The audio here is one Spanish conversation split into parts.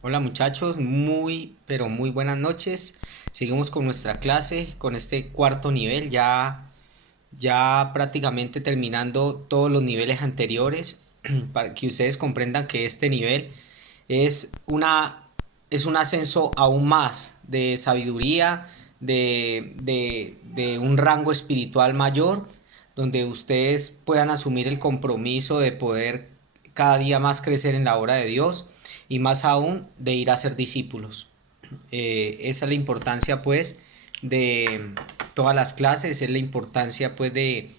Hola muchachos, muy pero muy buenas noches. Seguimos con nuestra clase, con este cuarto nivel, ya prácticamente terminando todos los niveles anteriores para que ustedes comprendan que este nivel es es un ascenso aún más de sabiduría, de un rango espiritual mayor, donde ustedes puedan asumir el compromiso de poder cada día más crecer en la obra de Dios y más aún de ir a ser discípulos. Esa es la importancia pues de todas las clases, es la importancia pues de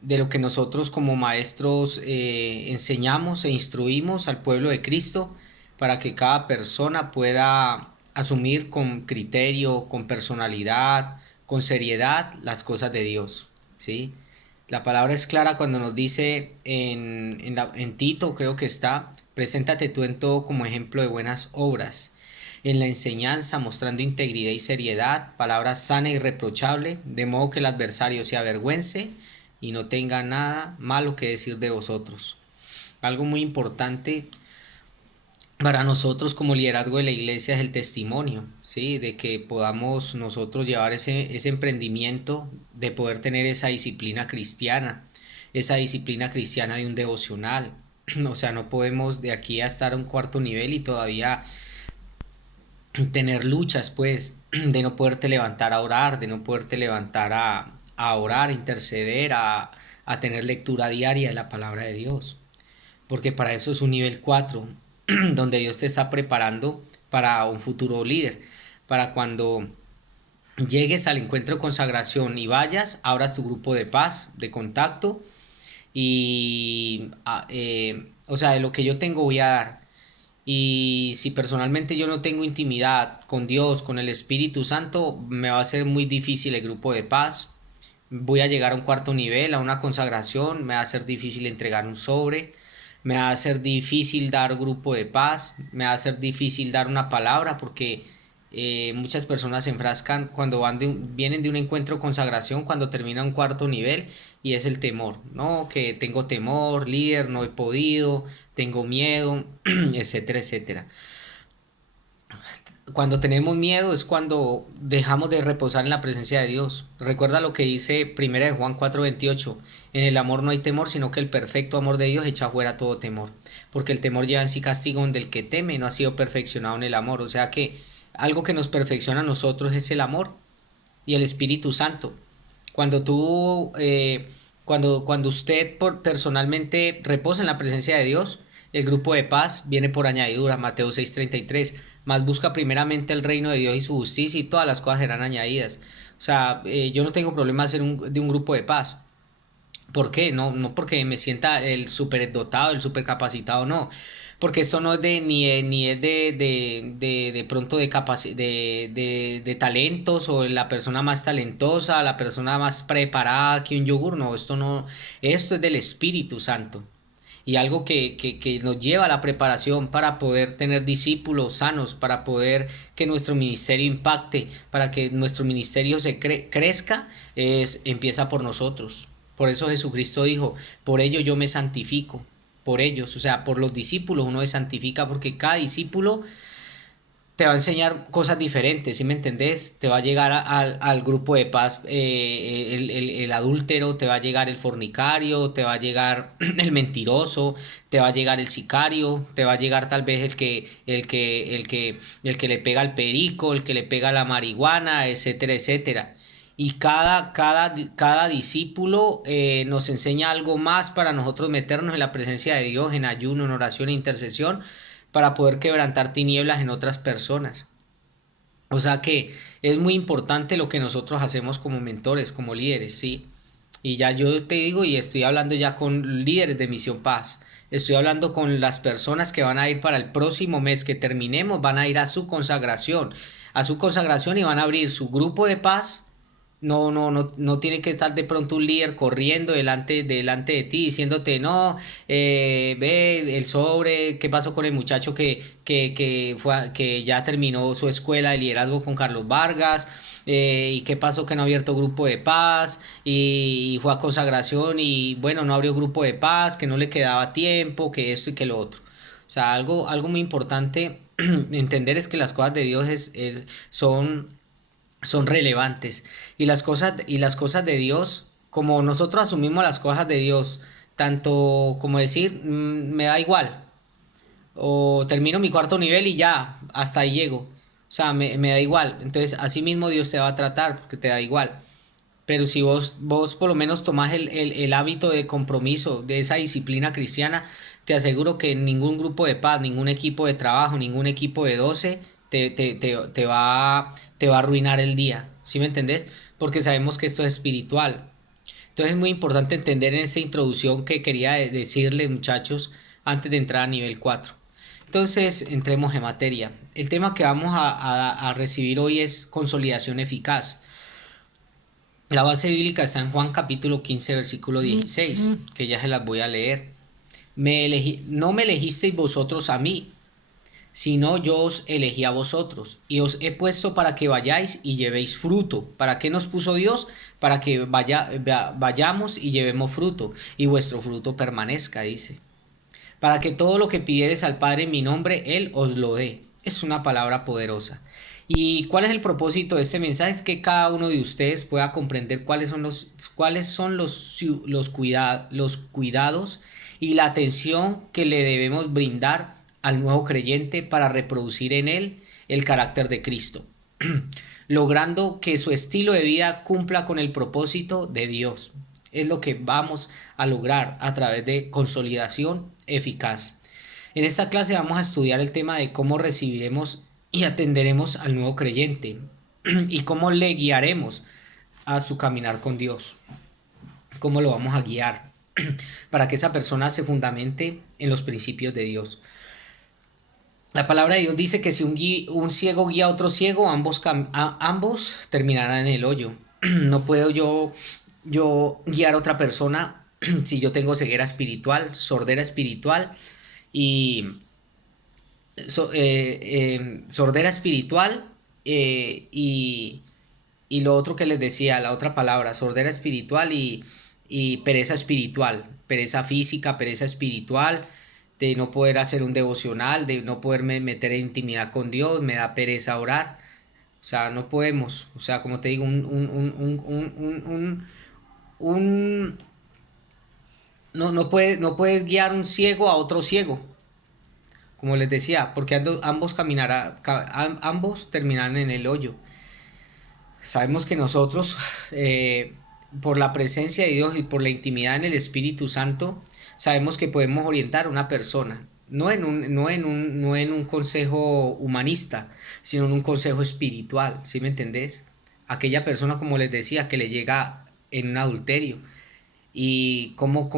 lo que nosotros como maestros enseñamos e instruimos al pueblo de Cristo para que cada persona pueda asumir con criterio, con personalidad, con seriedad las cosas de Dios, ¿sí? La palabra es clara cuando nos dice en Tito, creo que está, preséntate tú en todo como ejemplo de buenas obras, en la enseñanza mostrando integridad y seriedad, palabra sana y irreprochable, de modo que el adversario se avergüence y no tenga nada malo que decir de vosotros. Algo muy importante para nosotros como liderazgo de la iglesia es el testimonio, ¿sí? De que podamos nosotros llevar ese emprendimiento, de poder tener esa disciplina cristiana de un devocional. O sea, no podemos de aquí a estar a un cuarto nivel y todavía tener luchas, pues, de no poderte levantar a orar, de no poderte levantar a orar, a interceder, a tener lectura diaria de la palabra de Dios. Porque para eso es un nivel 4 donde Dios te está preparando para un futuro líder, para cuando llegues al encuentro de consagración y vayas, abras tu grupo de paz, de contacto y, o sea, de lo que yo tengo voy a dar. Y si personalmente yo no tengo intimidad con Dios, con el Espíritu Santo, me va a ser muy difícil el grupo de paz. Voy a llegar a un cuarto nivel, a una consagración, me va a ser difícil entregar un sobre, me va a ser difícil dar grupo de paz, me va a ser difícil dar una palabra porque muchas personas se enfrascan cuando vienen de un encuentro de consagración, cuando termina un cuarto nivel y es el temor, ¿no? Que tengo temor, líder, no he podido, tengo miedo, etcétera, etcétera. Cuando tenemos miedo es cuando dejamos de reposar en la presencia de Dios. Recuerda lo que dice Primera de Juan 4:28. En el amor no hay temor, sino que el perfecto amor de Dios echa fuera todo temor. Porque el temor lleva en sí castigo, donde el que teme no ha sido perfeccionado en el amor. O sea que algo que nos perfecciona a nosotros es el amor y el Espíritu Santo. Cuando tú, cuando usted personalmente reposa en la presencia de Dios, el grupo de paz viene por añadidura, Mateo 6:33, más busca primeramente el reino de Dios y su justicia y todas las cosas serán añadidas. O sea, yo no tengo problema de un grupo de paz. ¿Por qué? No porque me sienta el súper dotado, el súper capacitado, no. Porque esto no es ni es de pronto de talentos o la persona más talentosa, la persona más preparada que un yogur, no, esto no, esto es del Espíritu Santo. Y algo que nos lleva a la preparación para poder tener discípulos sanos, para poder que nuestro ministerio impacte, para que nuestro ministerio crezca, empieza por nosotros. Por eso Jesucristo dijo, por ello yo me santifico, por ellos, o sea, por los discípulos uno se santifica porque cada discípulo te va a enseñar cosas diferentes, ¿sí me entendés? Te va a llegar al grupo de paz el adúltero, te va a llegar el fornicario, te va a llegar el mentiroso, te va a llegar el sicario, te va a llegar tal vez el que le pega al perico, el que le pega a la marihuana, etcétera, etcétera. Y cada discípulo nos enseña algo más para nosotros meternos en la presencia de Dios, en ayuno, en oración e intercesión, para poder quebrantar tinieblas en otras personas. O sea que es muy importante lo que nosotros hacemos como mentores, como líderes, ¿sí? Y ya yo te digo, y estoy hablando ya con líderes de Misión Paz. Estoy hablando con las personas que van a ir para el próximo mes que terminemos, van a ir a su consagración y van a abrir su grupo de paz. No tiene que estar de pronto un líder corriendo delante de ti diciéndote, no, ve el sobre, qué pasó con el muchacho que ya terminó su escuela de liderazgo con Carlos Vargas, y qué pasó que no ha abierto grupo de paz y fue a consagración y bueno, no abrió grupo de paz, que no le quedaba tiempo, que esto y que lo otro. sea, algo muy importante entender es que las cosas de Dios son relevantes. Y las cosas de Dios, como nosotros asumimos las cosas de Dios, tanto como decir, me da igual, o termino mi cuarto nivel y ya, hasta ahí llego. O sea, me da igual. Entonces, así mismo Dios te va a tratar, porque te da igual. Pero si vos por lo menos tomás el hábito de compromiso, de esa disciplina cristiana, te aseguro que ningún grupo de paz, ningún equipo de trabajo, ningún equipo de 12 te va a arruinar el día. ¿Sí me entendés? Porque sabemos que esto es espiritual. Entonces es muy importante entender en esa introducción que quería decirles, muchachos, antes de entrar a nivel 4. Entonces entremos en materia. El tema que vamos a recibir hoy es consolidación eficaz. La base bíblica está en Juan capítulo 15 versículo 16, que ya se las voy a leer. No me elegisteis vosotros a mí, sino yo os elegí a vosotros, y os he puesto para que vayáis y llevéis fruto. ¿Para qué nos puso Dios? Para que vayamos y llevemos fruto, y vuestro fruto permanezca, dice. Para que todo lo que pidiereis al Padre en mi nombre, Él os lo dé. Es una palabra poderosa. ¿Y cuál es el propósito de este mensaje? Es que cada uno de ustedes pueda comprender cuáles son los cuidados y la atención que le debemos brindar al nuevo creyente para reproducir en él el carácter de Cristo, logrando que su estilo de vida cumpla con el propósito de Dios. Es lo que vamos a lograr a través de consolidación eficaz. En esta clase vamos a estudiar el tema de cómo recibiremos y atenderemos al nuevo creyente y cómo le guiaremos a su caminar con Dios. Cómo lo vamos a guiar para que esa persona se fundamente en los principios de Dios. La palabra de Dios dice que si un ciego guía a otro ciego, ambos terminarán en el hoyo. No puedo yo guiar a otra persona si yo tengo ceguera espiritual, sordera espiritual y sordera espiritual y lo otro que les decía, la otra palabra, sordera espiritual y pereza espiritual, pereza física, pereza espiritual, de no poder hacer un devocional, de no poderme meter en intimidad con Dios, me da pereza orar. O sea, no podemos, o sea, como te digo, no puedes guiar un ciego a otro ciego, como les decía, porque ambos terminarán en el hoyo. Sabemos que nosotros, por la presencia de Dios y por la intimidad en el Espíritu Santo, sabemos que podemos orientar a una persona, no en un consejo humanista, sino en un consejo espiritual, ¿sí me entendés? Aquella persona, como les decía, que le llega en un adulterio, y cómo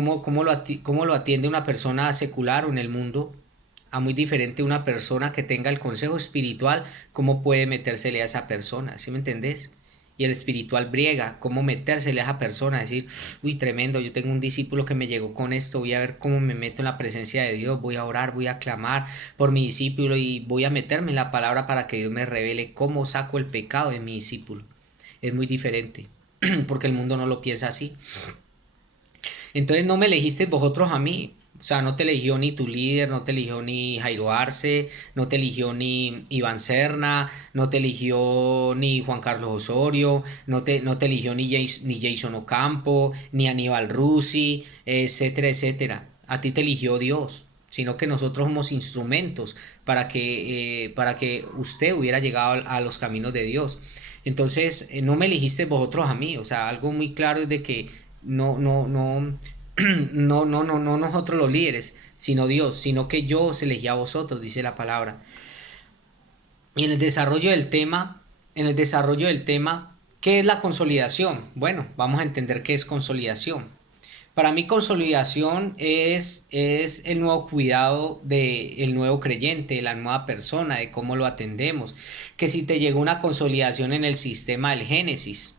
lo atiende una persona secular o en el mundo, a muy diferente una persona que tenga el consejo espiritual, cómo puede metérsele a esa persona, ¿sí me entendés? Y el espiritual briega, cómo metérsele a esa persona, decir, uy, tremendo, yo tengo un discípulo que me llegó con esto, voy a ver cómo me meto en la presencia de Dios, voy a orar, voy a clamar por mi discípulo y voy a meterme en la palabra para que Dios me revele cómo saco el pecado de mi discípulo. Es muy diferente, porque el mundo no lo piensa así. Entonces no me elegisteis vosotros a mí. O sea, no te eligió ni tu líder, no te eligió ni Jairo Arce, no te eligió ni Iván Serna, no te eligió ni Juan Carlos Osorio, no te eligió ni Jason Ocampo, ni Aníbal Rusi, etcétera, etcétera. A ti te eligió Dios, sino que nosotros somos instrumentos para que usted hubiera llegado a los caminos de Dios. Entonces, no me elegiste vosotros a mí. O sea, algo muy claro es de que no nosotros los líderes, sino Dios, sino que yo os elegí a vosotros, dice la palabra. Y en el desarrollo del tema, ¿qué es la consolidación? Bueno, vamos a entender qué es consolidación. Para mí consolidación es el nuevo cuidado del nuevo creyente, de la nueva persona, de cómo lo atendemos. Que si te llegó una consolidación en el sistema del Génesis,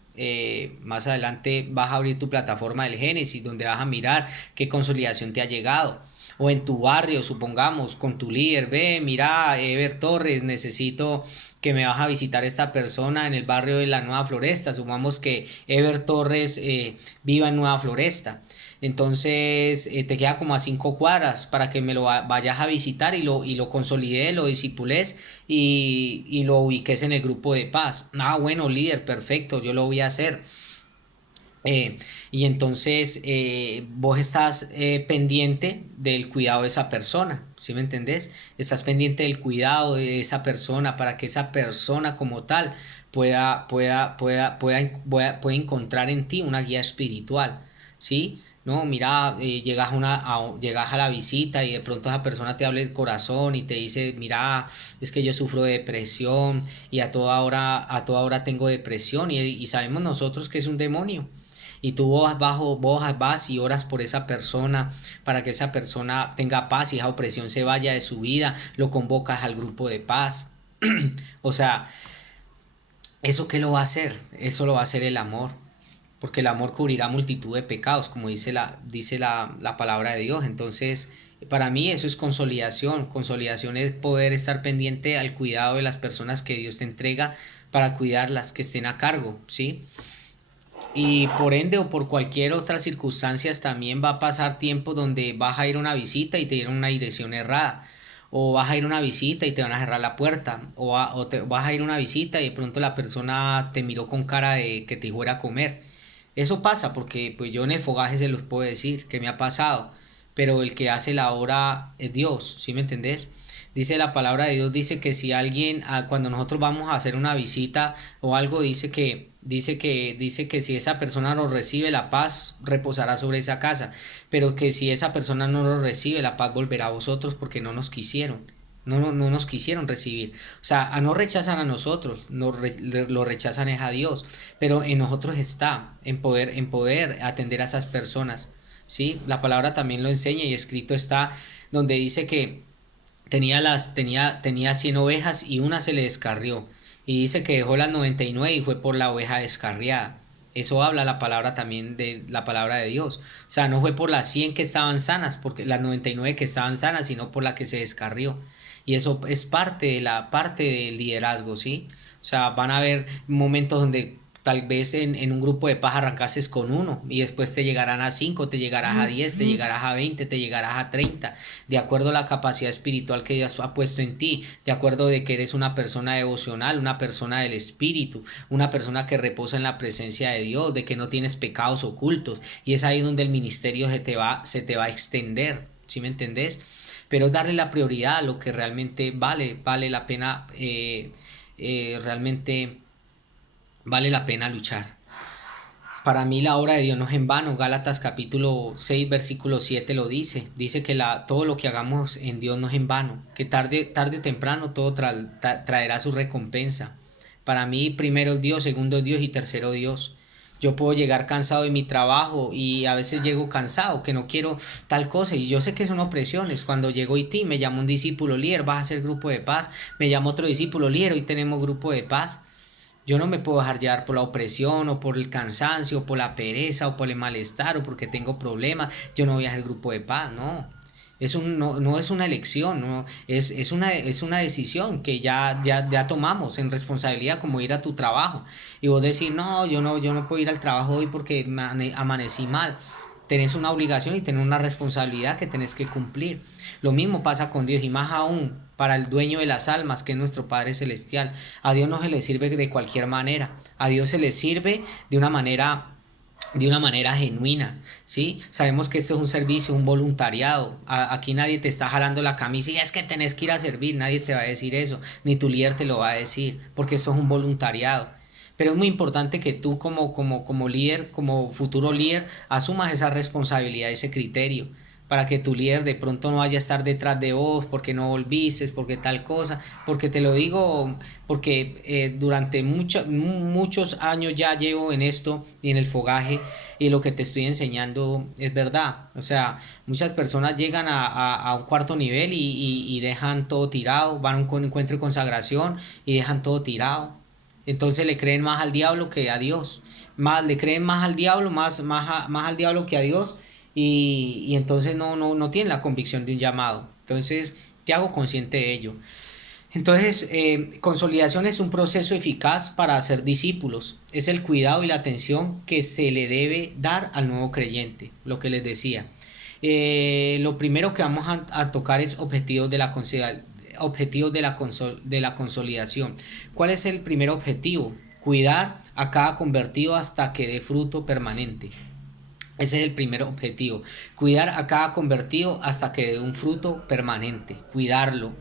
más adelante vas a abrir tu plataforma del Génesis donde vas a mirar qué consolidación te ha llegado. O en tu barrio, supongamos, con tu líder, ve, mira, Ever Torres, necesito que me vas a visitar esta persona en el barrio de la Nueva Floresta. Supongamos que Ever Torres viva en Nueva Floresta. Entonces te queda como a 5 cuadras para que me lo vayas a visitar y lo consolides, lo disipules y lo ubiques en el grupo de paz. Ah, bueno, líder, perfecto, yo lo voy a hacer. Y entonces vos estás pendiente del cuidado de esa persona, ¿sí me entendés? Estás pendiente del cuidado de esa persona para que esa persona como tal pueda encontrar en ti una guía espiritual, ¿sí? No, mira, llegas a la visita y de pronto esa persona te habla el corazón y te dice, mira, es que yo sufro de depresión y a toda hora tengo depresión y sabemos nosotros que es un demonio. Y tú vas y oras por esa persona para que esa persona tenga paz y esa opresión se vaya de su vida, lo convocas al grupo de paz. O sea, ¿eso qué lo va a hacer? Eso lo va a hacer el amor. Porque el amor cubrirá multitud de pecados, como dice la palabra de Dios. Entonces, para mí eso es consolidación. Consolidación es poder estar pendiente al cuidado de las personas que Dios te entrega para cuidarlas, que estén a cargo, ¿sí? Y por ende o por cualquier otra circunstancias también va a pasar tiempo donde vas a ir a una visita y te dieron una dirección errada. O vas a ir a una visita y te van a cerrar la puerta. Vas a ir a una visita y de pronto la persona te miró con cara de que te fuera a comer. Eso pasa porque pues yo en el fogaje se los puedo decir que me ha pasado. Pero el que hace la obra es Dios, ¿sí me entendés? Dice la palabra de Dios, dice que si alguien, cuando nosotros vamos a hacer una visita o algo, dice que si esa persona nos recibe, la paz reposará sobre esa casa, pero que si esa persona no nos recibe, la paz volverá a vosotros porque no nos quisieron. No nos quisieron recibir. O sea, no rechazan a nosotros, lo rechazan es a Dios. Pero en nosotros está, en poder atender a esas personas. ¿Sí? La palabra también lo enseña y escrito está donde dice que tenía 100 ovejas y una se le descarrió. Y dice que dejó las 99 y fue por la oveja descarriada. Eso habla la palabra también de la palabra de Dios. O sea, no fue por las 100 que estaban sanas, porque las 99 que estaban sanas, sino por la que se descarrió. Y eso es parte del liderazgo, ¿sí? O sea, van a haber momentos donde tal vez en un grupo de paz arrancases con uno y después te llegarán a 5, te llegarás a 10, te llegarás a 20, te llegarás a 30, de acuerdo a la capacidad espiritual que Dios ha puesto en ti, de acuerdo de que eres una persona devocional, una persona del espíritu, una persona que reposa en la presencia de Dios, de que no tienes pecados ocultos, y es ahí donde el ministerio se te va a extender, ¿sí me entendés? Pero darle la prioridad a lo que realmente vale la pena, realmente vale la pena luchar. Para mí la obra de Dios no es en vano. Gálatas capítulo 6 versículo 7 lo dice. Dice que todo lo que hagamos en Dios no es en vano. Que tarde o temprano todo traerá su recompensa. Para mí primero es Dios, segundo es Dios y tercero Dios. Yo puedo llegar cansado de mi trabajo y a veces llego cansado, que no quiero tal cosa. Y yo sé que son opresiones. Cuando llego y me llama un discípulo líder, vas a hacer grupo de paz. Me llama otro discípulo líder, hoy tenemos grupo de paz. Yo no me puedo dejar llevar por la opresión o por el cansancio o por la pereza o por el malestar o porque tengo problemas. Yo no voy a hacer grupo de paz, no. No es una elección, no. Es una decisión que ya tomamos en responsabilidad, como ir a tu trabajo. Y vos decir, no, yo no puedo ir al trabajo hoy porque amanecí mal. Tenés una obligación y tenés una responsabilidad que tenés que cumplir. Lo mismo pasa con Dios y más aún para el dueño de las almas, que es nuestro Padre Celestial. A Dios no se le sirve de cualquier manera. A Dios se le sirve de una manera genuina, ¿sí? Sabemos que esto es un servicio, un voluntariado. Aquí nadie te está jalando la camisa y es que tenés que ir a servir, nadie te va a decir eso, ni tu líder te lo va a decir, porque esto es un voluntariado. Pero es muy importante que tú como líder, como futuro líder, asumas esa responsabilidad, ese criterio, para que tu líder de pronto no vaya a estar detrás de vos, porque no volviste, porque tal cosa, porque te lo digo, porque durante muchos años ya llevo en esto y en el fogaje, y lo que te estoy enseñando es verdad. O sea, muchas personas llegan a un cuarto nivel y dejan todo tirado, van a un encuentro de consagración y dejan todo tirado. Entonces le creen más al diablo que a Dios. Le creen más al diablo, más al diablo que a Dios. Y entonces no tienen la convicción de un llamado. Entonces te hago consciente de ello. Entonces, consolidación es un proceso eficaz para hacer discípulos. Es el cuidado y la atención que se le debe dar al nuevo creyente, lo que les decía. Lo primero que vamos a tocar es objetivos de la consolidación. ¿Cuál es el primer objetivo? Cuidar a cada convertido hasta que dé fruto permanente. Ese es el primer objetivo. Cuidar a cada convertido hasta que dé un fruto permanente. Cuidarlo,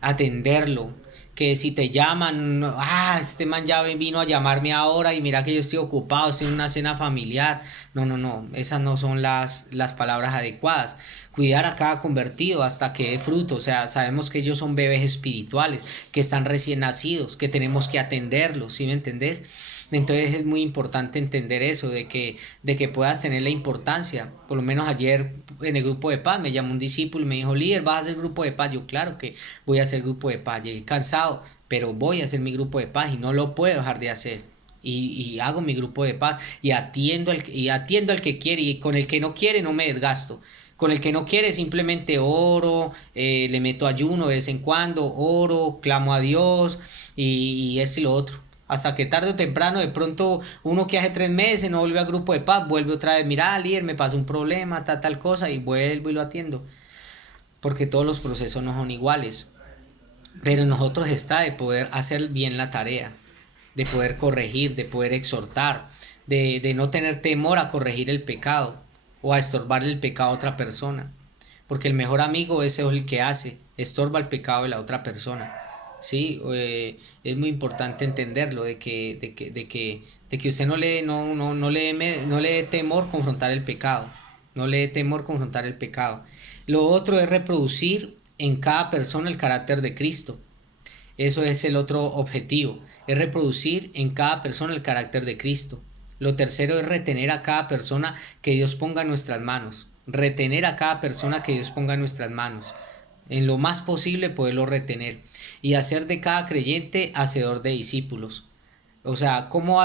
atenderlo. Que si te llaman, este man ya vino a llamarme ahora y mira que yo estoy ocupado, estoy en una cena familiar. No, esas no son las palabras adecuadas. Cuidar a cada convertido hasta que dé fruto. O sea, sabemos que ellos son bebés espirituales, que están recién nacidos, que tenemos que atenderlos, ¿sí me entendés? Entonces es muy importante entender eso, de que puedas tener la importancia. Por lo menos ayer en el grupo de paz me llamó un discípulo y me dijo, líder, ¿vas a hacer grupo de paz? Yo, claro que voy a hacer grupo de paz. Llegué cansado, pero voy a hacer mi grupo de paz y no lo puedo dejar de hacer. Y hago mi grupo de paz y atiendo al que quiere, y con el que no quiere no me desgasto. Con el que no quiere simplemente oro, le meto ayuno de vez en cuando, oro, clamo a Dios y esto y lo otro. Hasta que tarde o temprano, de pronto, uno que hace 3 meses no vuelve a grupo de paz, vuelve otra vez, mira, líder, me pasó un problema, tal cosa, y vuelvo y lo atiendo. Porque todos los procesos no son iguales. Pero en nosotros está de poder hacer bien la tarea, de poder corregir, de poder exhortar, de no tener temor a corregir el pecado o a estorbarle el pecado a otra persona. Porque el mejor amigo es el que estorba el pecado de la otra persona. Sí, es muy importante entenderlo, de que usted no le dé temor confrontar el pecado, no le dé temor confrontar el pecado. Lo otro es reproducir en cada persona el carácter de Cristo. Eso es el otro objetivo, es reproducir en cada persona el carácter de Cristo. Lo tercero es retener a cada persona que Dios ponga en nuestras manos, retener a cada persona que Dios ponga en nuestras manos, en lo más posible poderlo retener y hacer de cada creyente hacedor de discípulos. O sea, cómo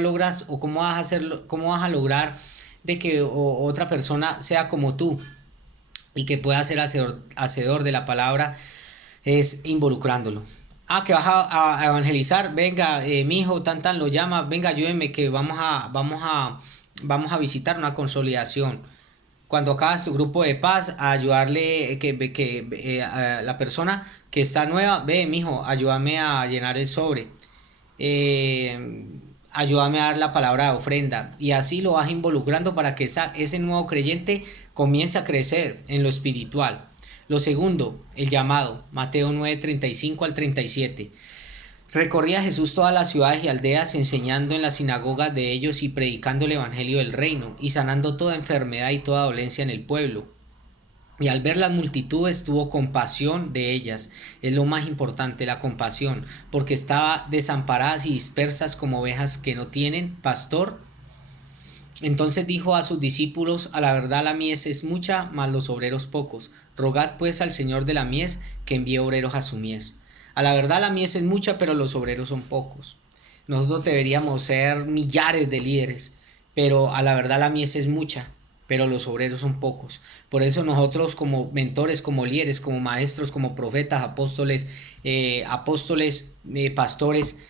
logras o cómo vas a lograr de que otra persona sea como tú y que pueda ser hacedor de la palabra? Es involucrándolo. Que vas a evangelizar, venga, mi hijo tan lo llama, venga, ayúdenme que vamos a visitar una consolidación. Cuando acabas tu grupo de paz, a ayudarle, a la persona que está nueva, ve, mijo, ayúdame a llenar el sobre, eh, ayúdame a dar la palabra de ofrenda, y así lo vas involucrando para que ese nuevo creyente comience a crecer en lo espiritual. Lo segundo, el llamado, Mateo 9:35 al 37. Recorría Jesús todas las ciudades y aldeas, enseñando en las sinagogas de ellos y predicando el evangelio del reino, y sanando toda enfermedad y toda dolencia en el pueblo. Y al ver las multitudes tuvo compasión de ellas. Es lo más importante, la compasión, porque estaban desamparadas y dispersas como ovejas que no tienen pastor. Entonces dijo a sus discípulos, a la verdad la mies es mucha, mas los obreros pocos. Rogad pues al Señor de la mies que envíe obreros a su mies. A la verdad la mies es mucha, pero los obreros son pocos. Nosotros deberíamos ser millares de líderes, pero a la verdad la mies es mucha, pero los obreros son pocos. Por eso nosotros como mentores, como líderes, como maestros, como profetas, apóstoles, pastores,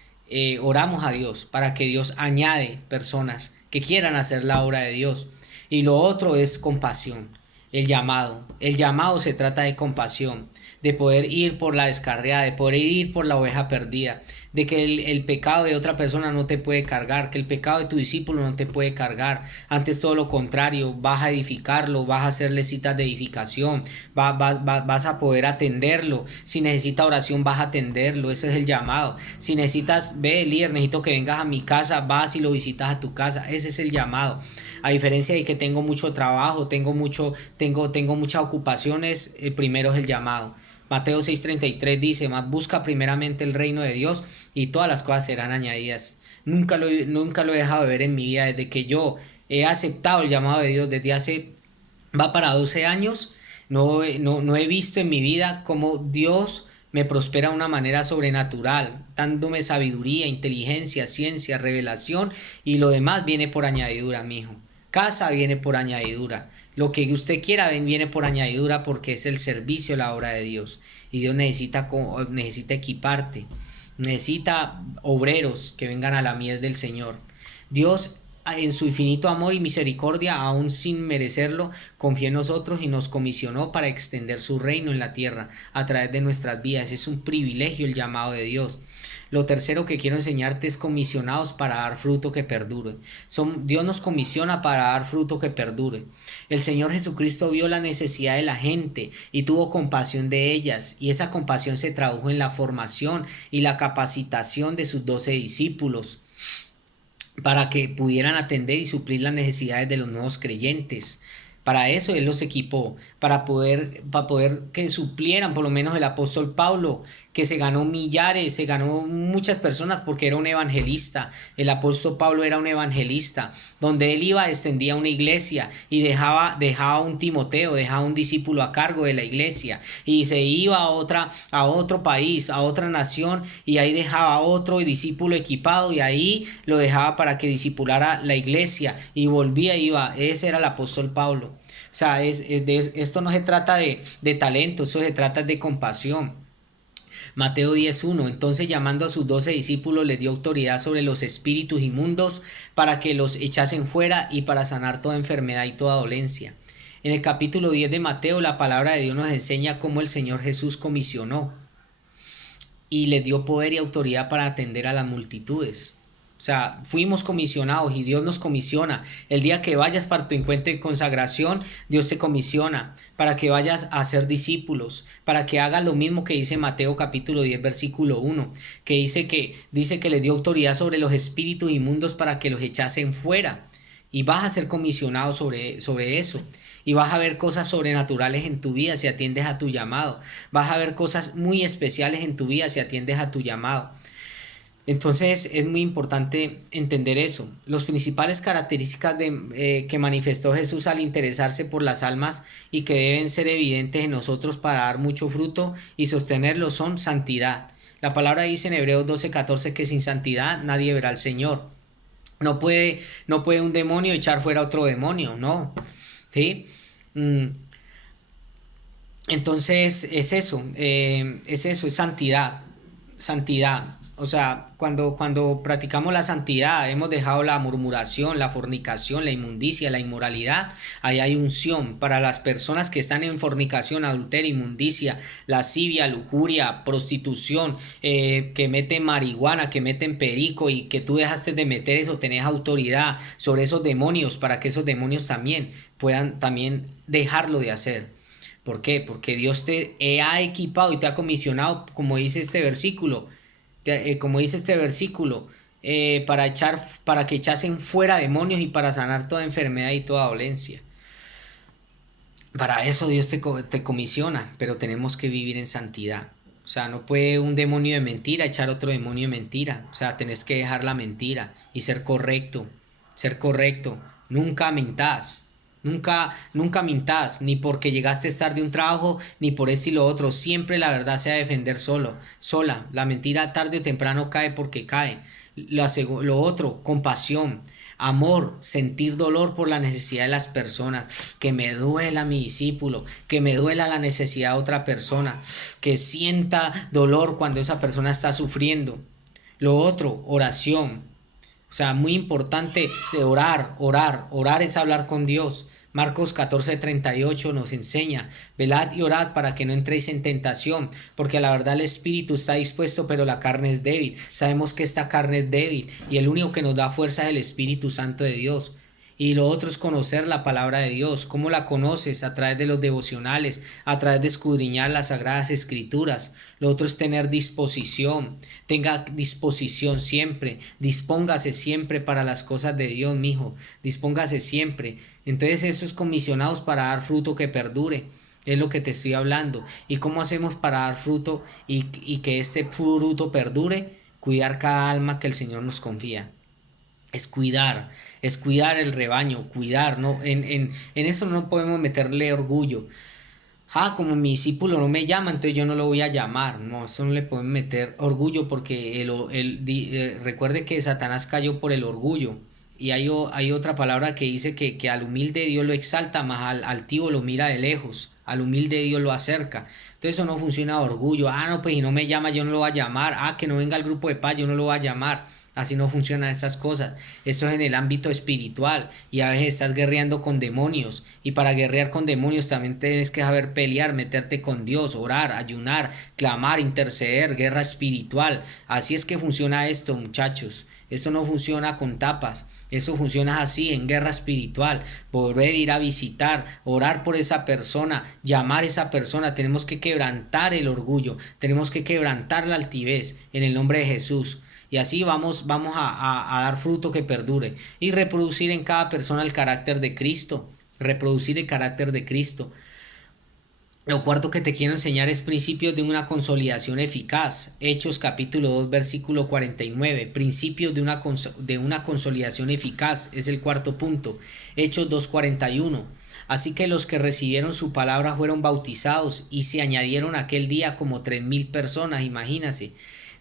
oramos a Dios para que Dios añade personas que quieran hacer la obra de Dios. Y lo otro es compasión, el llamado. El llamado se trata de compasión, de poder ir por la descarriada, de poder ir por la oveja perdida, de que el pecado de otra persona no te puede cargar, que el pecado de tu discípulo no te puede cargar. Antes todo lo contrario, vas a edificarlo, vas a hacerle citas de edificación, vas a poder atenderlo. Si necesita oración, vas a atenderlo. Ese es el llamado. Si necesitas, ve, líder, necesito que vengas a mi casa, vas y lo visitas a tu casa. Ese es el llamado. A diferencia de que tengo mucho trabajo, tengo muchas ocupaciones, el primero es el llamado. Mateo 6:33 dice, mas busca primeramente el reino de Dios y todas las cosas serán añadidas. Nunca lo he dejado de ver en mi vida. Desde que yo he aceptado el llamado de Dios, va para 12 años, no he visto en mi vida cómo Dios me prospera de una manera sobrenatural, dándome sabiduría, inteligencia, ciencia, revelación, y lo demás viene por añadidura, mijo. Casa viene por añadidura. Lo que usted quiera viene por añadidura, porque es el servicio a la obra de Dios. y Dios necesita equiparte, necesita obreros que vengan a la mies del Señor. Dios, en su infinito amor y misericordia, aún sin merecerlo, confió en nosotros y nos comisionó para extender su reino en la tierra a través de nuestras vidas. Es un privilegio el llamado de Dios. Lo tercero que quiero enseñarte es comisionados para dar fruto que perdure. Dios nos comisiona para dar fruto que perdure. El Señor Jesucristo vio la necesidad de la gente y tuvo compasión de ellas, y esa compasión se tradujo en la formación y la capacitación de sus 12 discípulos para que pudieran atender y suplir las necesidades de los nuevos creyentes. Para eso Él los equipó, para poder que suplieran, por lo menos el apóstol Pablo, que se ganó millares, se ganó muchas personas porque era un evangelista. El apóstol Pablo era un evangelista. Donde él iba, extendía una iglesia y dejaba un Timoteo, dejaba un discípulo a cargo de la iglesia, y se iba a otro país, a otra nación, y ahí dejaba otro discípulo equipado, y ahí lo dejaba para que discipulara la iglesia, y volvía y iba. Ese era el apóstol Pablo. O sea, esto no se trata de talento, eso se trata de compasión. Mateo 10:1. Entonces, llamando a sus 12 discípulos, les dio autoridad sobre los espíritus inmundos para que los echasen fuera y para sanar toda enfermedad y toda dolencia. En el capítulo 10 de Mateo, la palabra de Dios nos enseña cómo el Señor Jesús comisionó y les dio poder y autoridad para atender a las multitudes. O sea, fuimos comisionados y Dios nos comisiona. El día que vayas para tu encuentro de consagración, Dios te comisiona para que vayas a ser discípulos, para que hagas lo mismo que dice Mateo capítulo 10 versículo 1, que dice que le dio autoridad sobre los espíritus inmundos para que los echasen fuera. Y vas a ser comisionado sobre eso. Y vas a ver cosas sobrenaturales en tu vida si atiendes a tu llamado. Vas a ver cosas muy especiales en tu vida si atiendes a tu llamado. Entonces es muy importante entender eso. Las principales características que manifestó Jesús al interesarse por las almas y que deben ser evidentes en nosotros para dar mucho fruto y sostenerlo son santidad. La palabra dice en Hebreos 12:14 que sin santidad nadie verá al Señor. No puede un demonio echar fuera otro demonio, ¿no? ¿Sí? Entonces es santidad, santidad. O sea, cuando practicamos la santidad, hemos dejado la murmuración, la fornicación, la inmundicia, la inmoralidad. Ahí hay unción para las personas que están en fornicación, adulterio, inmundicia, lascivia, lujuria, prostitución, que meten marihuana, que meten perico, y que tú dejaste de meter eso. Tenés autoridad sobre esos demonios para que esos demonios también puedan dejarlo de hacer. ¿Por qué? Porque Dios te ha equipado y te ha comisionado, como dice este versículo, para que echasen fuera demonios y para sanar toda enfermedad y toda dolencia. Para eso Dios te comisiona, pero tenemos que vivir en santidad. O sea, no puede un demonio de mentira echar otro demonio de mentira. O sea, tenés que dejar la mentira y ser correcto. Ser correcto. Nunca mintás. Nunca mintás, ni porque llegaste tarde a un trabajo, ni por esto y lo otro. Siempre la verdad se ha de defender sola. La mentira tarde o temprano cae porque cae. Lo otro, compasión, amor, sentir dolor por la necesidad de las personas. Que me duela mi discípulo, que me duela la necesidad de otra persona, que sienta dolor cuando esa persona está sufriendo. Lo otro, oración. O sea, muy importante orar es hablar con Dios. Marcos 14:38 nos enseña: velad y orad para que no entréis en tentación, porque a la verdad el espíritu está dispuesto, pero la carne es débil. Sabemos que esta carne es débil y el único que nos da fuerza es el Espíritu Santo de Dios. Y lo otro es conocer la palabra de Dios. ¿Cómo la conoces? A través de los devocionales, a través de escudriñar las sagradas escrituras. Lo otro es tener disposición. Tenga disposición siempre. Dispóngase siempre para las cosas de Dios, mijo. Dispóngase siempre. Entonces esos comisionados para dar fruto que perdure. Es lo que te estoy hablando. ¿Y cómo hacemos para dar fruto y que este fruto perdure? Cuidar cada alma que el Señor nos confía. Es cuidar el rebaño, cuidar, ¿no? En eso no podemos meterle orgullo. Como mi discípulo no me llama, entonces yo no lo voy a llamar. No, eso no le podemos meter orgullo, porque recuerde que Satanás cayó por el orgullo. Y hay otra palabra que dice que al humilde Dios lo exalta, mas al altivo lo mira de lejos. Al humilde Dios lo acerca. Entonces eso no funciona de orgullo. Ah, no, pues si no me llama yo no lo voy a llamar. Ah, que no venga al grupo de paz yo no lo voy a llamar. Así no funcionan esas cosas. Esto es en el ámbito espiritual y a veces estás guerreando con demonios. Y para guerrear con demonios también tienes que saber pelear, meterte con Dios, orar, ayunar, clamar, interceder, guerra espiritual. Así es que funciona esto, muchachos. Esto no funciona con tapas. Eso funciona así, en guerra espiritual. Volver a ir a visitar, orar por esa persona, llamar a esa persona. Tenemos que quebrantar el orgullo, tenemos que quebrantar la altivez en el nombre de Jesús. Y así vamos a dar fruto que perdure. Y reproducir en cada persona el carácter de Cristo. Reproducir el carácter de Cristo. Lo cuarto que te quiero enseñar es principios de una consolidación eficaz. Hechos capítulo 2 versículo 49. Principios de una consolidación eficaz es el cuarto punto. Hechos 2:41. Así que los que recibieron su palabra fueron bautizados y se añadieron aquel día como 3,000 personas, imagínense.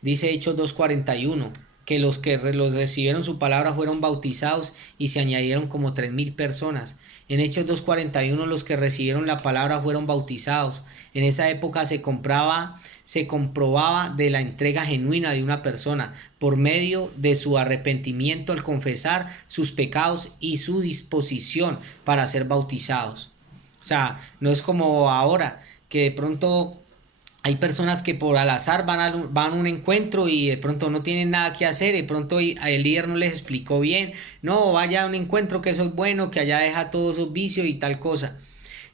Dice Hechos 2:41 que los que los recibieron su palabra fueron bautizados y se añadieron como 3,000 personas. En Hechos 2:41 los que recibieron la palabra fueron bautizados. En esa época se comprobaba de la entrega genuina de una persona por medio de su arrepentimiento al confesar sus pecados y su disposición para ser bautizados. O sea, no es como ahora que de pronto hay personas que por al azar van a un encuentro y de pronto no tienen nada que hacer, de pronto el líder no les explicó bien, no, vaya a un encuentro que eso es bueno, que allá deja todos esos vicios y tal cosa.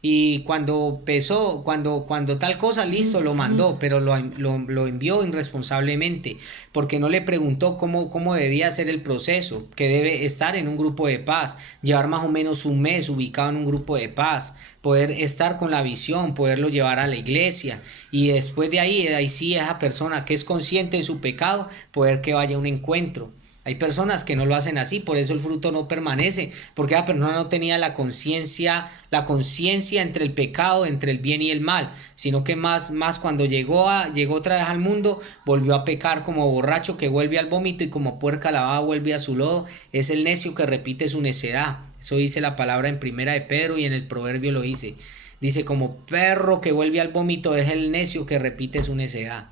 Y cuando pesó, cuando tal cosa, listo, lo mandó, pero lo envió irresponsablemente, porque no le preguntó cómo debía ser el proceso, que debe estar en un grupo de paz, llevar más o menos un mes ubicado en un grupo de paz, poder estar con la visión, poderlo llevar a la iglesia, y después de ahí sí esa persona que es consciente de su pecado, poder que vaya a un encuentro. Hay personas que no lo hacen así, por eso el fruto no permanece, porque la persona no tenía la conciencia entre el pecado, entre el bien y el mal, sino que más cuando llegó otra vez al mundo, volvió a pecar como borracho que vuelve al vómito y como puerca lavada vuelve a su lodo. Es el necio que repite su necedad. Eso dice la palabra en Primera de Pedro y en el proverbio lo dice. Dice, como perro que vuelve al vómito es el necio que repite su necedad.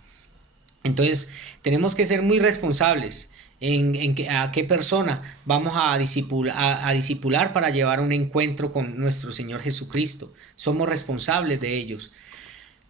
Entonces tenemos que ser muy responsables a qué persona vamos a discipular para llevar un encuentro con nuestro Señor Jesucristo. Somos responsables de ellos.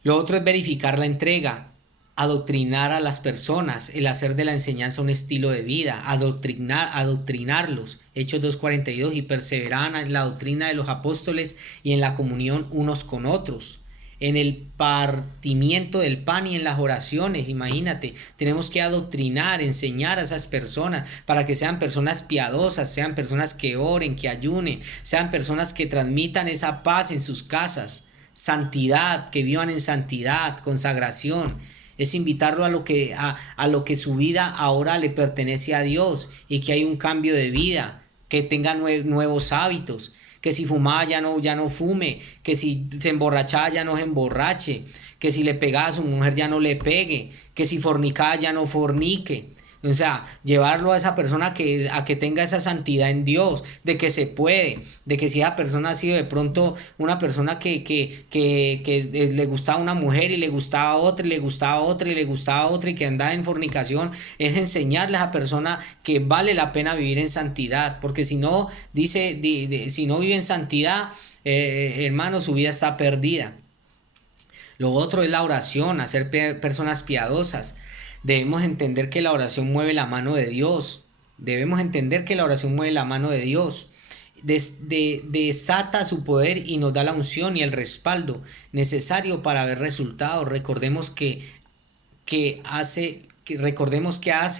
Lo otro es verificar la entrega, adoctrinar a las personas, el hacer de la enseñanza un estilo de vida, adoctrinarlos. Hechos 2:42, y perseveraban en la doctrina de los apóstoles y en la comunión unos con otros, en el partimiento del pan y en las oraciones. Imagínate, tenemos que adoctrinar, enseñar a esas personas para que sean personas piadosas, sean personas que oren, que ayunen, sean personas que transmitan esa paz en sus casas, santidad, que vivan en santidad, consagración. Es invitarlo a lo que su vida ahora le pertenece a Dios y que hay un cambio de vida, que tenga nuevos hábitos, que si fumaba ya no fume, que si se emborrachaba ya no se emborrache, que si le pegaba a su mujer ya no le pegue, que si fornicaba ya no fornique. O sea, llevarlo a esa persona a que tenga esa santidad en Dios, de que se puede, de que si esa persona ha sido de pronto una persona que le gustaba una mujer y le gustaba otra y le gustaba otra y le gustaba otra y que andaba en fornicación, es enseñarle a esa persona que vale la pena vivir en santidad, porque si no, si no vive en santidad, hermano, su vida está perdida. Lo otro es la oración, hacer personas piadosas. Debemos entender que la oración mueve la mano de Dios. Debemos entender que la oración mueve la mano de Dios. Desata su poder y nos da la unción y el respaldo necesario para ver resultados. Recordemos que hace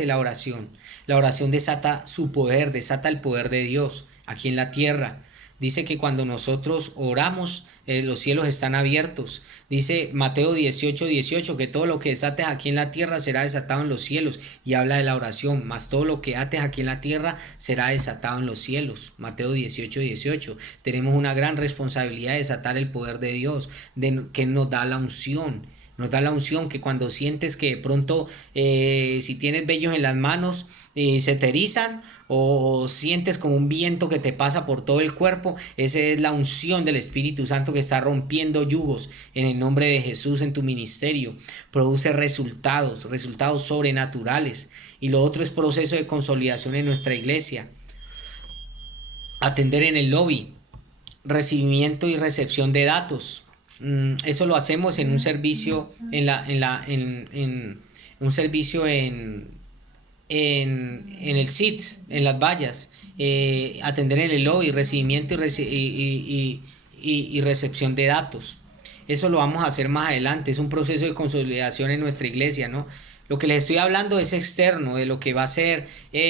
la oración. La oración desata su poder, desata el poder de Dios aquí en la tierra. Dice que cuando nosotros oramos, los cielos están abiertos. Dice Mateo 18:18 que todo lo que desates aquí en la tierra será desatado en los cielos, y habla de la oración, más todo lo que ates aquí en la tierra será desatado en los cielos. Mateo 18:18. Tenemos una gran responsabilidad de desatar el poder de Dios, que nos da la unción. nos da la unción que cuando sientes que de pronto si tienes vellos en las manos se te erizan o sientes como un viento que te pasa por todo el cuerpo, esa es la unción del Espíritu Santo que está rompiendo yugos en el nombre de Jesús en tu ministerio. Produce resultados sobrenaturales. Y lo otro es proceso de consolidación en nuestra iglesia. Atender en el lobby, recibimiento y recepción de datos. Eso lo hacemos en un servicio en un servicio en el SITS, en las vallas, atender en el lobby, recibimiento y recepción de datos. Eso lo vamos a hacer más adelante, es un proceso de consolidación en nuestra iglesia, ¿no? Lo que les estoy hablando es externo, de lo que va a ser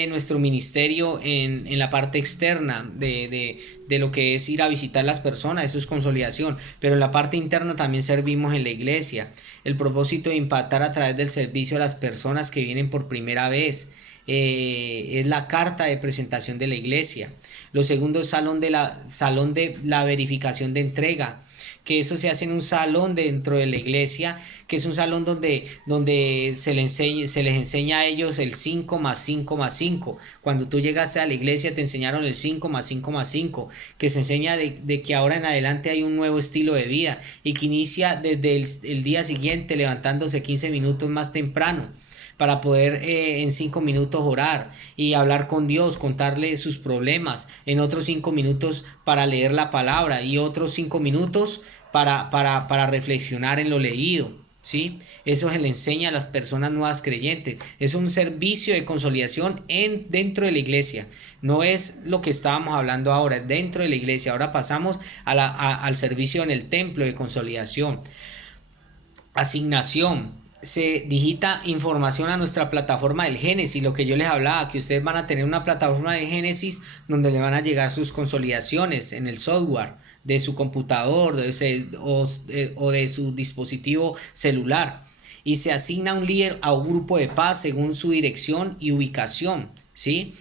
nuestro ministerio en la parte externa de lo que es ir a visitar las personas, eso es consolidación, pero en la parte interna también servimos en la iglesia. El propósito de impactar a través del servicio a las personas que vienen por primera vez es la carta de presentación de la iglesia. Lo segundo es salón de la verificación de entrega, que eso se hace en un salón dentro de la iglesia, que es un salón donde se les enseña a ellos el 5 más 5 más 5. Cuando tú llegaste a la iglesia te enseñaron el 5 más 5 más 5, que se enseña de que ahora en adelante hay un nuevo estilo de vida y que inicia desde el día siguiente levantándose 15 minutos más temprano para poder en 5 minutos orar y hablar con Dios, contarle sus problemas, en otros 5 minutos para leer la palabra y otros 5 minutos para reflexionar en lo leído, ¿sí? Eso se le enseña a las personas nuevas creyentes. Es un servicio de consolidación dentro de la iglesia. No es lo que estábamos hablando ahora, es dentro de la iglesia. Ahora pasamos al servicio en el templo de consolidación. Asignación. Se digita información a nuestra plataforma del Génesis, lo que yo les hablaba, que ustedes van a tener una plataforma de Génesis donde le van a llegar sus consolidaciones en el software de su computador o de su dispositivo celular, y se asigna un líder a un grupo de paz según su dirección y ubicación, ¿sí?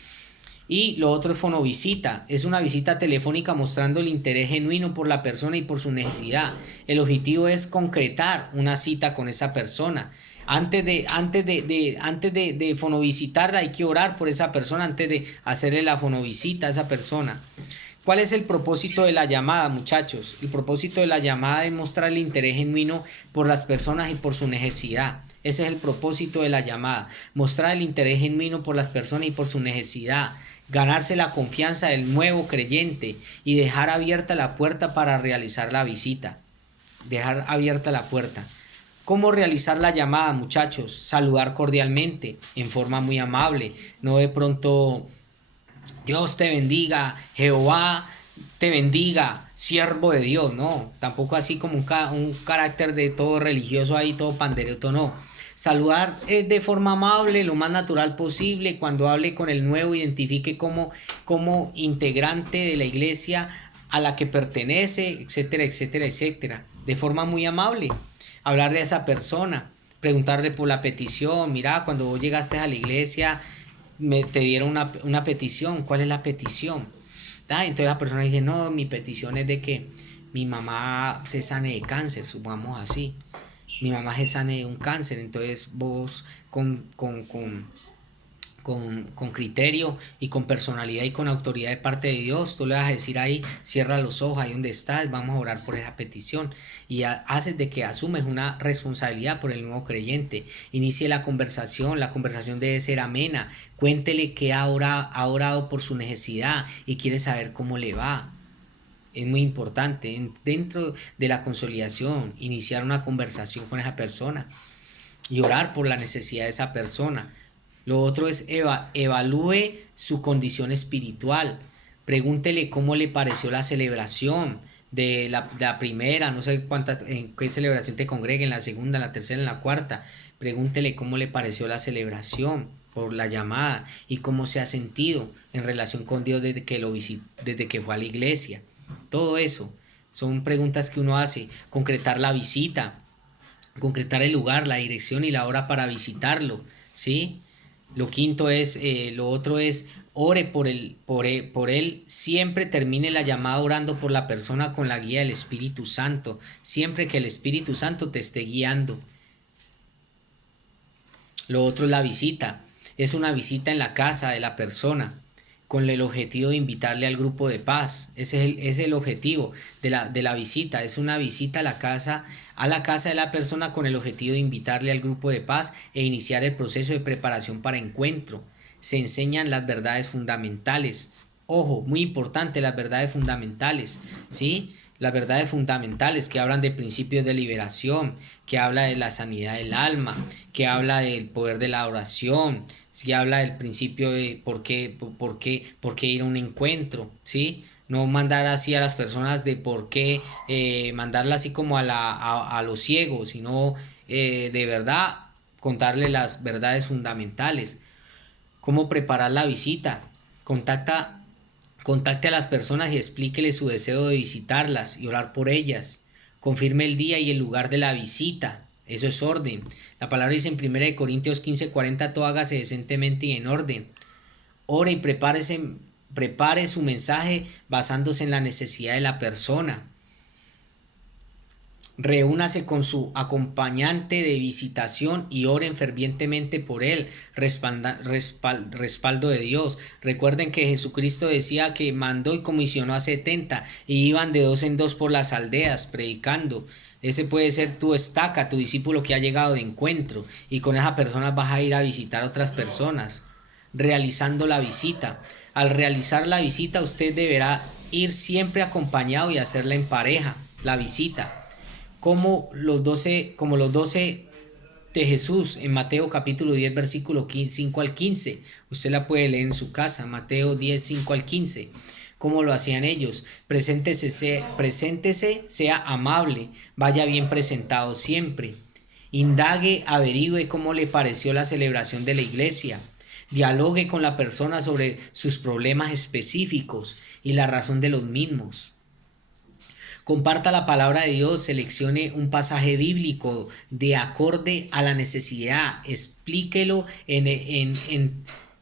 Y lo otro es fonovisita, es una visita telefónica mostrando el interés genuino por la persona y por su necesidad. El objetivo es concretar una cita con esa persona. Antes de fonovisitarla hay que orar por esa persona antes de hacerle la fonovisita a esa persona. ¿Cuál es el propósito de la llamada, muchachos? El propósito de la llamada es mostrar el interés genuino por las personas y por su necesidad. Ese es el propósito de la llamada, mostrar el interés genuino por las personas y por su necesidad. Ganarse la confianza del nuevo creyente y dejar abierta la puerta para realizar la visita. Dejar abierta la puerta. ¿Cómo realizar la llamada, muchachos? Saludar cordialmente, en forma muy amable. No de pronto, Dios te bendiga, Jehová te bendiga, siervo de Dios. No, tampoco así como un carácter de todo religioso ahí, todo pandereto, no. Saludar de forma amable, lo más natural posible. Cuando hable con el nuevo, identifique como integrante de la iglesia a la que pertenece, etcétera, etcétera, etcétera. De forma muy amable. Hablarle a esa persona, preguntarle por la petición. Mira, cuando vos llegaste a la iglesia, te dieron una petición. ¿Cuál es la petición? Entonces la persona dice, no, mi petición es de que mi mamá se sane de cáncer, supongamos así. Mi mamá se sane de un cáncer, entonces vos con criterio y con personalidad y con autoridad de parte de Dios, tú le vas a decir ahí, cierra los ojos ahí donde estás, vamos a orar por esa petición, y haces de que asumes una responsabilidad por el nuevo creyente. Inicie la conversación debe ser amena, cuéntele que ha orado por su necesidad y quiere saber cómo le va. Es muy importante dentro de la consolidación iniciar una conversación con esa persona y orar por la necesidad de esa persona. Lo otro es evalúe su condición espiritual. Pregúntele cómo le pareció la celebración de la primera, no sé en qué celebración te congregue, en la segunda, en la tercera, en la cuarta. Pregúntele cómo le pareció la celebración por la llamada y cómo se ha sentido en relación con Dios desde que fue a la iglesia. Todo eso son preguntas que uno hace. Concretar la visita, concretar el lugar, la dirección y la hora para visitarlo, ¿sí? Lo otro es ore por él. Siempre termine la llamada orando por la persona con la guía del Espíritu Santo. Siempre que el Espíritu Santo te esté guiando. Lo otro es la visita. Es una visita en la casa de la persona con el objetivo de invitarle al grupo de paz. Ese es el objetivo de la visita. Es una visita a la casa de la persona con el objetivo de invitarle al grupo de paz e iniciar el proceso de preparación para encuentro. Se enseñan las verdades fundamentales. Ojo, muy importante, las verdades fundamentales, ¿sí? Las verdades fundamentales que hablan de principios de liberación, que habla de la sanidad del alma, que habla del poder de la oración, que habla del principio de por qué ir a un encuentro, ¿sí? No mandar así a las personas de por qué mandarla así como a los ciegos, sino de verdad contarle las verdades fundamentales. ¿Cómo preparar la visita? Contacte a las personas y explíquele su deseo de visitarlas y orar por ellas. Confirme el día y el lugar de la visita. Eso es orden. La palabra dice en 1 Corintios 15:40, todo hágase decentemente y en orden. Ore y prepare su mensaje basándose en la necesidad de la persona. Reúnase con su acompañante de visitación y oren fervientemente por él, respaldo de Dios. Recuerden que Jesucristo decía que mandó y comisionó a 70 y iban de 2 en 2 por las aldeas predicando. Ese puede ser tu estaca, tu discípulo que ha llegado de encuentro, y con esa persona vas a ir a visitar a otras personas, realizando la visita. Al realizar la visita usted deberá ir siempre acompañado y hacerla en pareja, la visita. Como los 12 de Jesús en Mateo capítulo 10 versículo 5 al 15. Usted la puede leer en su casa, Mateo 10, 5 al 15. ¿Cómo lo hacían ellos? Preséntese, sea amable, vaya bien presentado siempre. Indague, averigüe cómo le pareció la celebración de la iglesia. Dialogue con la persona sobre sus problemas específicos y la razón de los mismos. Comparta la palabra de Dios, seleccione un pasaje bíblico de acorde a la necesidad, explíquelo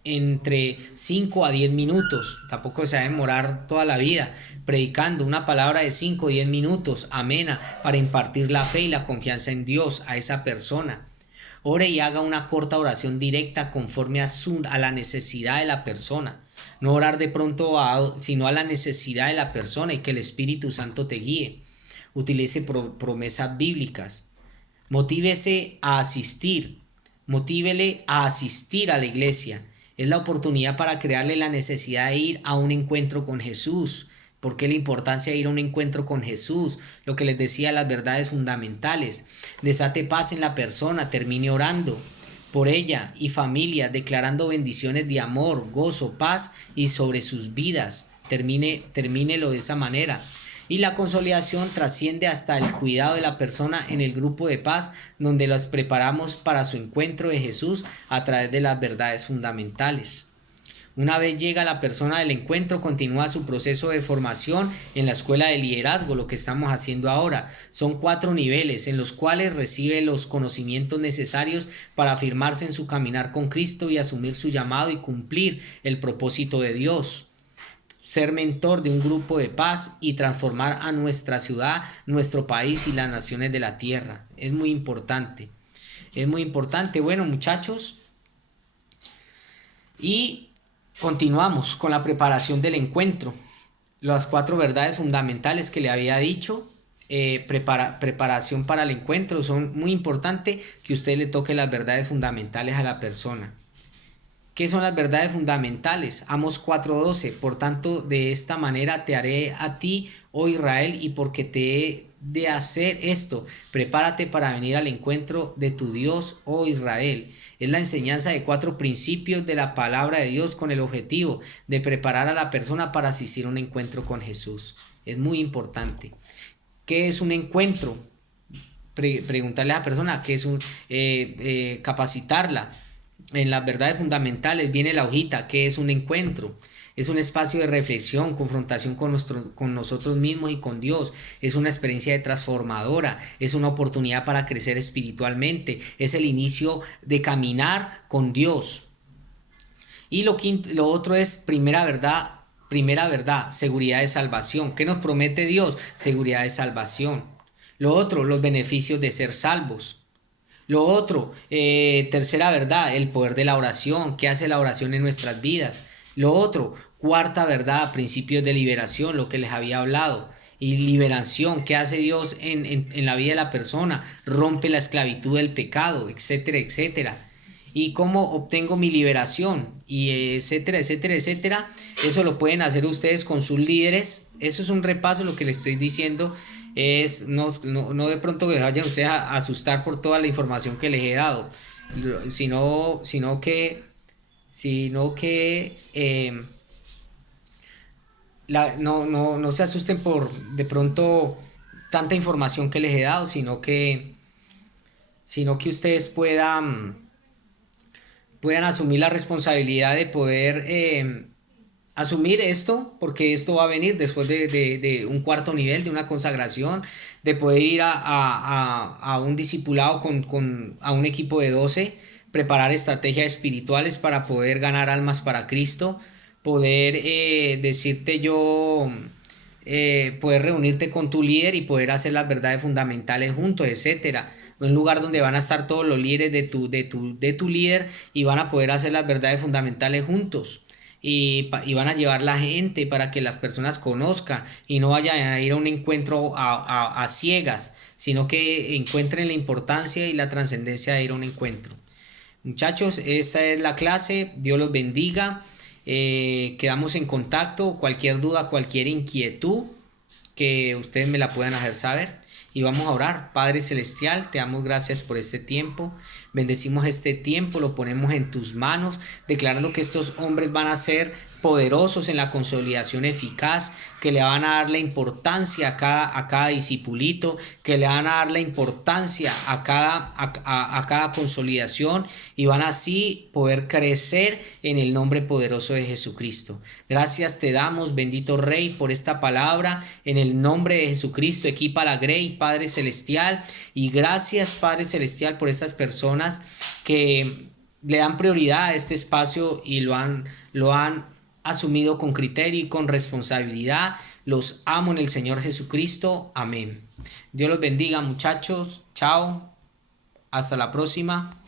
entre 5 a 10 minutos, tampoco se va a demorar toda la vida, predicando una palabra de 5 o 10 minutos, amena, para impartir la fe y la confianza en Dios a esa persona. Ore y haga una corta oración directa conforme a la necesidad de la persona. No orar de pronto sino a la necesidad de la persona y que el Espíritu Santo te guíe. Utilice promesas bíblicas. Motívele a asistir a la iglesia. Es la oportunidad para crearle la necesidad de ir a un encuentro con Jesús. ¿Por qué la importancia de ir a un encuentro con Jesús? Lo que les decía, las verdades fundamentales. Desate paz en la persona, termine orando por ella y familia, declarando bendiciones de amor, gozo, paz y sobre sus vidas. Termínelo de esa manera. Y la consolidación trasciende hasta el cuidado de la persona en el grupo de paz, donde los preparamos para su encuentro de Jesús a través de las verdades fundamentales. Una vez llega la persona del encuentro, continúa su proceso de formación en la escuela de liderazgo, lo que estamos haciendo ahora. Son 4 niveles en los cuales recibe los conocimientos necesarios para afirmarse en su caminar con Cristo y asumir su llamado y cumplir el propósito de Dios. Ser mentor de un grupo de paz y transformar a nuestra ciudad, nuestro país y las naciones de la tierra. Es muy importante. Es muy importante. Bueno, muchachos. Y continuamos con la preparación del encuentro. Las 4 verdades fundamentales que le había dicho, preparación para el encuentro, son muy importantes que usted le toque las verdades fundamentales a la persona. ¿Qué son las verdades fundamentales? Amos 4:12. Por tanto, de esta manera te haré a ti, oh Israel, y porque te he de hacer esto, prepárate para venir al encuentro de tu Dios, oh Israel. Es la enseñanza de 4 principios de la palabra de Dios con el objetivo de preparar a la persona para asistir a un encuentro con Jesús. Es muy importante. ¿Qué es un encuentro? Preguntarle a la persona qué es capacitarla. En las verdades fundamentales viene la hojita, ¿qué es un encuentro? Es un espacio de reflexión, confrontación con nosotros mismos y con Dios. Es una experiencia transformadora, es una oportunidad para crecer espiritualmente, es el inicio de caminar con Dios. Y lo otro es primera verdad, seguridad de salvación. ¿Qué nos promete Dios? Seguridad de salvación. Lo otro, los beneficios de ser salvos. Lo otro, tercera verdad, el poder de la oración. ¿Qué hace la oración en nuestras vidas? Lo otro, cuarta verdad, principios de liberación, lo que les había hablado. Y liberación, ¿qué hace Dios en la vida de la persona? Rompe la esclavitud del pecado, etcétera, etcétera. Y cómo obtengo mi liberación, y etcétera, etcétera, etcétera. Eso lo pueden hacer ustedes con sus líderes. Eso es un repaso, lo que les estoy diciendo. Es no de pronto que vayan ustedes a asustar por toda la información que les he dado, sino que no se asusten por de pronto tanta información que les he dado, sino que ustedes puedan asumir la responsabilidad de poder asumir esto, porque esto va a venir después de un cuarto nivel, de una consagración, de poder ir a un discipulado a un equipo de 12, preparar estrategias espirituales para poder ganar almas para Cristo, poder decirte yo, poder reunirte con tu líder y poder hacer las verdades fundamentales juntos, etcétera. Un lugar donde van a estar todos los líderes de tu líder y van a poder hacer las verdades fundamentales juntos. Y van a llevar la gente para que las personas conozcan y no vayan a ir a un encuentro a ciegas, sino que encuentren la importancia y la trascendencia de ir a un encuentro. Muchachos, esta es la clase. Dios los bendiga. Quedamos en contacto. Cualquier duda, cualquier inquietud que ustedes me la puedan hacer saber. Y vamos a orar. Padre Celestial, te damos gracias por este tiempo. Bendecimos este tiempo, lo ponemos en tus manos, declarando que estos hombres van a ser poderosos en la consolidación eficaz, que le van a dar la importancia a cada discipulito, que le van a dar la importancia a cada consolidación, y van así poder crecer en el nombre poderoso de Jesucristo. Gracias te damos, bendito Rey, por esta palabra, en el nombre de Jesucristo. Equipa la Grey, Padre Celestial, y gracias, Padre Celestial, por estas personas que le dan prioridad a este espacio y lo han asumido con criterio y con responsabilidad. Los amo en el Señor Jesucristo. Amén. Dios los bendiga, muchachos. Chao. Hasta la próxima.